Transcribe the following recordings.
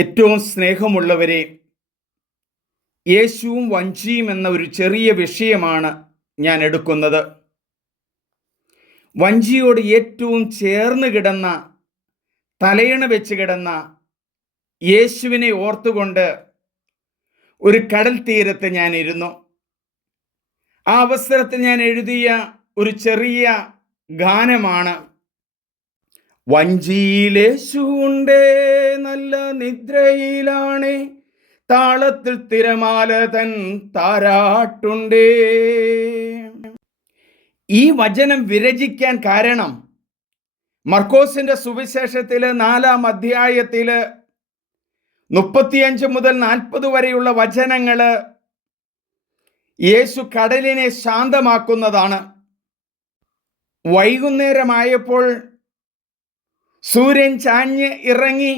ഏറ്റവും സ്നേഹമുള്ളവരെ, യേശുവും വഞ്ചിയും എന്ന ഒരു ചെറിയ വിഷയമാണ് ഞാൻ എടുക്കുന്നത്. വഞ്ചിയോട് ഏറ്റവും ചേർന്ന് കിടന്ന, തലയണ വെച്ച് കിടന്ന യേശുവിനെ ഓർത്തുകൊണ്ട് ഒരു കടൽ തീരത്ത് ഞാൻ ഇരുന്നു. ആ അവസരത്തിൽ ഞാൻ എഴുതിയ ഒരു ചെറിയ ഗാനമാണ്. വഞ്ചിയിലേശുണ്ടേ നല്ല നിദ്രയിലാണേ, താളത്തിൽ തിരമാല തൻ താരാട്ടുണ്ടേ. ഈ വചനം വിരചിക്കാൻ കാരണം മർക്കോസിന്റെ സുവിശേഷത്തില് 4-ാം അധ്യായത്തില് 35 മുതൽ 40 വരെയുള്ള വചനങ്ങള് യേശു കടലിനെ ശാന്തമാക്കുന്നതാണ്. വൈകുന്നേരമായപ്പോൾ സൂര്യൻ ചാഞ്ഞ് ഇറങ്ങി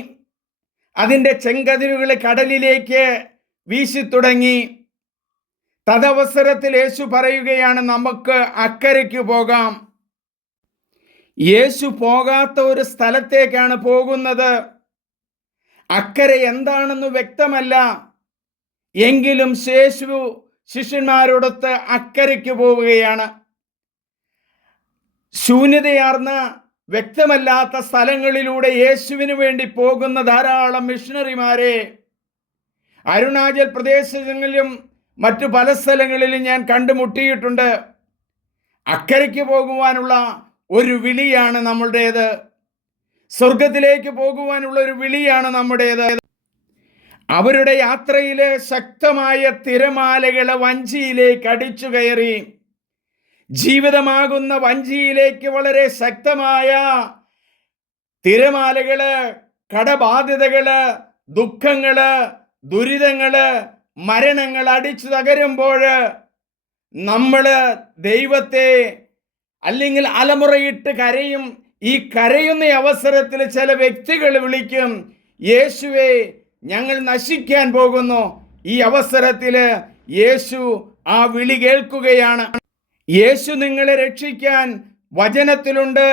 അതിൻ്റെ ചെങ്കതിരുകൾ കടലിലേക്ക് വീശി തുടങ്ങി. തദവസരത്തിൽ യേശു പറയുകയാണ്, നമുക്ക് അക്കരയ്ക്ക് പോകാം. യേശു പോകാത്ത ഒരു സ്ഥലത്തേക്കാണ് പോകുന്നത്. അക്കരെ എന്താണെന്ന് വ്യക്തമല്ല. എങ്കിലും യേശു ശിഷ്യന്മാരോടൊത്ത് അക്കരയ്ക്ക് പോവുകയാണ്. ശൂന്യതയാർന്ന വ്യക്തമല്ലാത്ത സ്ഥലങ്ങളിലൂടെ യേശുവിന് വേണ്ടി പോകുന്ന ധാരാളം മിഷണറിമാരെ അരുണാചൽ പ്രദേശങ്ങളിലും മറ്റു പല സ്ഥലങ്ങളിലും ഞാൻ കണ്ടുമുട്ടിയിട്ടുണ്ട്. അക്കരയ്ക്ക് പോകുവാനുള്ള ഒരു വിളിയാണ് നമ്മുടേത്. സ്വർഗത്തിലേക്ക് പോകുവാനുള്ള ഒരു വിളിയാണ് നമ്മുടേത്. അവരുടെ യാത്രയില് ശക്തമായ തിരമാലകളെ വഞ്ചിയിലേക്ക് അടിച്ചു കയറി. ജീവിതമാകുന്ന വഞ്ചിയിലേക്ക് വളരെ ശക്തമായ തിരമാലകള്, കടബാധ്യതകള്, ദുഃഖങ്ങള്, ദുരിതങ്ങള്, മരണങ്ങൾ അടിച്ചു തകരുമ്പോൾ നമ്മള് ദൈവത്തെ അല്ലെങ്കിൽ അലമുറയിട്ട് കരയും. ഈ കരയുന്ന അവസരത്തിൽ ചില വ്യക്തികൾ വിളിക്കും, യേശുവേ ഞങ്ങൾ നശിക്കാൻ പോകുന്നു. ഈ അവസരത്തില് യേശു ആ വിളി കേൾക്കുകയാണ്. യേശു നിങ്ങളെ രക്ഷിക്കാൻ വചനത്തിലുണ്ട്,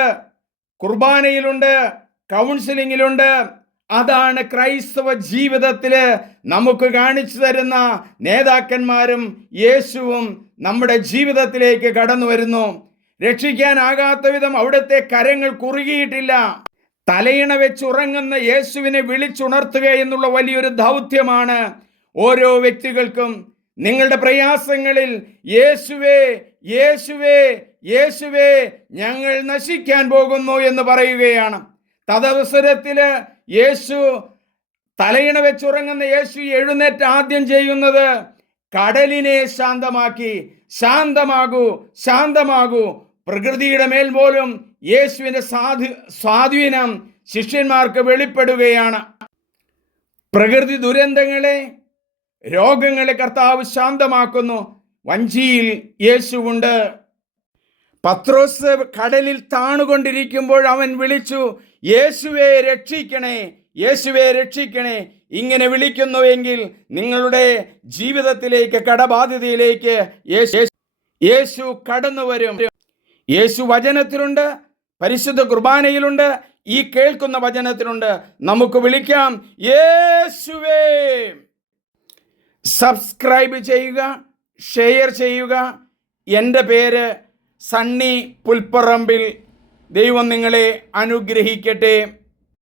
കുർബാനയിലുണ്ട്, കൗൺസിലിങ്ങിലുണ്ട്. അതാണ് ക്രൈസ്തവ ജീവിതത്തില് നമുക്ക് കാണിച്ചു തരുന്ന നേതാക്കന്മാരും യേശുവും നമ്മുടെ ജീവിതത്തിലേക്ക് കടന്നു വരുന്നു. രക്ഷിക്കാനാകാത്ത വിധം അവിടുത്തെ കരങ്ങൾ കുറുകിയിട്ടില്ല. തലയിണ വെച്ചുറങ്ങുന്ന യേശുവിനെ വിളിച്ചുണർത്തുക എന്നുള്ള വലിയൊരു ദൗത്യമാണ് ഓരോ വ്യക്തികൾക്കും. നിങ്ങളുടെ പ്രയാസങ്ങളിൽ യേശുവേ യേശുവേ യേശുവേ ഞങ്ങൾ നശിക്കാൻ പോകുന്നു എന്ന് പറയുകയാണ്. തദവസരത്തില് യേശു, തലയിണ വെച്ചുറങ്ങുന്ന യേശു എഴുന്നേറ്റ് ആദ്യം ചെയ്യുന്നത് കടലിനെ ശാന്തമാക്കി. ശാന്തമാകൂ, ശാന്തമാകൂ. പ്രകൃതിയുടെ മേൽ പോലും യേശുവിന്റെ സ്വാധീനം ശിഷ്യന്മാർക്ക് വെളിപ്പെടുകയാണ്. പ്രകൃതി ദുരന്തങ്ങളെ, രോഗങ്ങളെ കർത്താവ് ശാന്തമാക്കുന്നു. വഞ്ചിയിൽ യേശുവുണ്ട്. പത്രോസ് കടലിൽ താണുകൊണ്ടിരിക്കുമ്പോൾ അവൻ വിളിച്ചു, യേശുവേ രക്ഷിക്കണേ, യേശുവേ രക്ഷിക്കണേ. ഇങ്ങനെ വിളിക്കുന്നുവെങ്കിൽ നിങ്ങളുടെ ജീവിതത്തിലേക്ക്, കടബാധ്യതയിലേക്ക് യേശു കടന്നു വരും. യേശു വചനത്തിലുണ്ട്, പരിശുദ്ധ കുർബാനയിലുണ്ട്, ഈ കേൾക്കുന്ന വചനത്തിലുണ്ട്. നമുക്ക് വിളിക്കാം, യേശുവേ. സബ്സ്ക്രൈബ് ചെയ്യുക, ഷെയർ ചെയ്യുക. എൻ്റെ പേര് സണ്ണി പുൽപ്പറമ്പിൽ. ദൈവം നിങ്ങളെ അനുഗ്രഹിക്കട്ടെ.